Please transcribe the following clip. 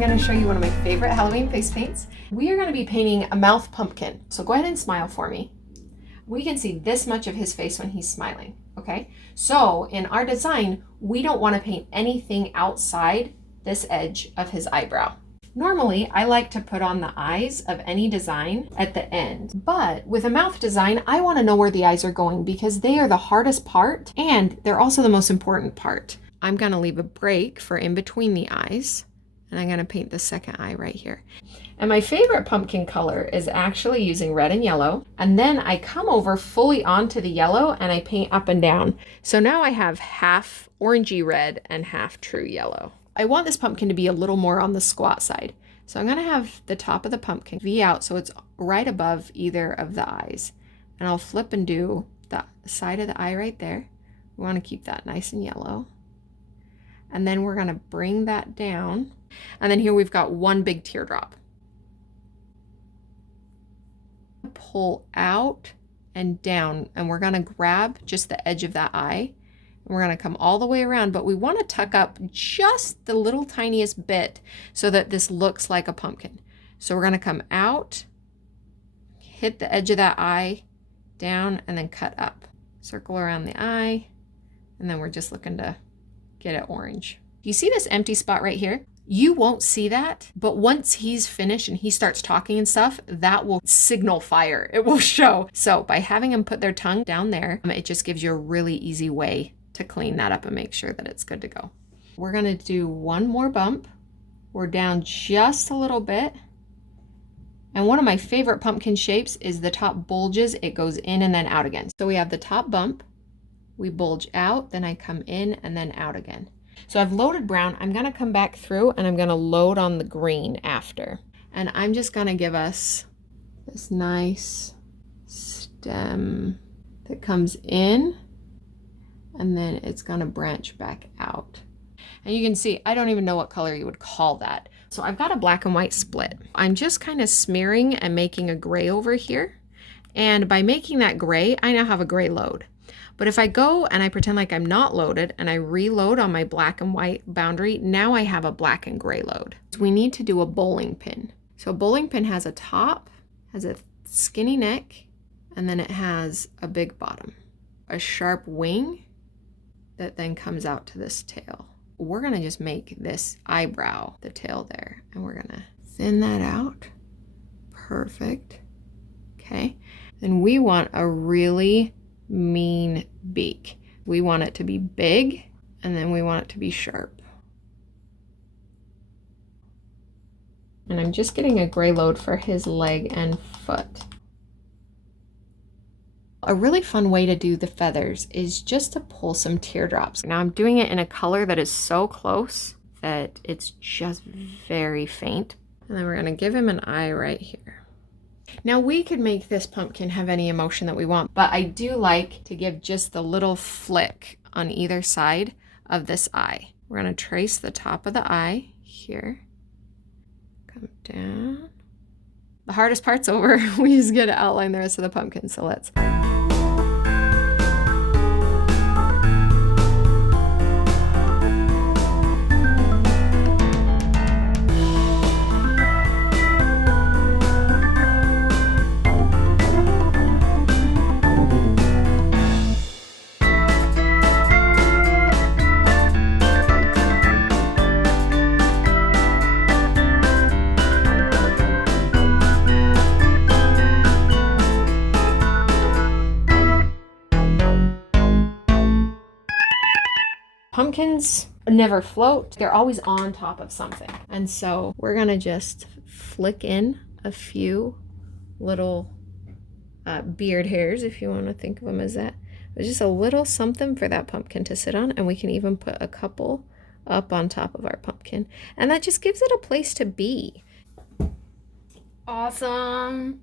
I'm going to show you one of my favorite Halloween face paints. We are going to be painting a mouth pumpkin. So go ahead and smile for me. We can see this much of his face when he's smiling, okay? So in our design, we don't want to paint anything outside this edge of his eyebrow. Normally, I like to put on the eyes of any design at the end, but with a mouth design, I want to know where the eyes are going because they are the hardest part and they're also the most important part. I'm going to leave a break for in between the eyes, and I'm going to paint the second eye right here. And my favorite pumpkin color is actually using red and yellow, and then I come over fully onto the yellow and I paint up and down. So now I have half orangey red and half true yellow. I want this pumpkin to be a little more on the squat side. So I'm gonna have the top of the pumpkin V out so it's right above either of the eyes. And I'll flip and do the side of the eye right there. We wanna keep that nice and yellow. And then we're gonna bring that down. And then here we've got one big teardrop. Pull out and down, and we're gonna grab just the edge of that eye. We're going to come all the way around, but we want to tuck up just the little tiniest bit so that this looks like a pumpkin. So we're going to come out, hit the edge of that eye, down, and then cut up. Circle around the eye, and then we're just looking to get it orange. You see this empty spot right here? You won't see that, but once he's finished and he starts talking and stuff, that will signal fire. It will show. So by having him put their tongue down there, it just gives you a really easy way to clean that up and make sure that it's good to go. We're gonna do one more bump. We're down just a little bit. And one of my favorite pumpkin shapes is the top bulges. It goes in and then out again. So we have the top bump, we bulge out, then I come in and then out again. So I've loaded brown. I'm gonna come back through and I'm gonna load on the green after. And I'm just gonna give us this nice stem that comes in, and then it's gonna branch back out. And you can see, I don't even know what color you would call that. So I've got a black and white split. I'm just kind of smearing and making a gray over here. And by making that gray, I now have a gray load. But if I go and I pretend like I'm not loaded and I reload on my black and white boundary, now I have a black and gray load. So we need to do a bowling pin. So a bowling pin has a top, has a skinny neck, and then it has a big bottom. A sharp wing that then comes out to this tail. We're gonna just make this eyebrow the tail there, and we're gonna thin that out. Perfect. Okay. Then we want a really mean beak. We want it to be big, and then we want it to be sharp. And I'm just getting a gray load for his leg and foot. A really fun way to do the feathers is just to pull some teardrops. Now I'm doing it in a color that is so close that it's just very faint. And then we're gonna give him an eye right here. Now we could make this pumpkin have any emotion that we want, but I do like to give just the little flick on either side of this eye. We're gonna trace the top of the eye here. Come down. The hardest part's over. We just get to outline the rest of the pumpkin, so let's. Pumpkins never float. They're always on top of something. And so we're gonna just flick in a few little beard hairs, if you want to think of them as that. But just a little something for that pumpkin to sit on, and we can even put a couple up on top of our pumpkin. And that just gives it a place to be. Awesome.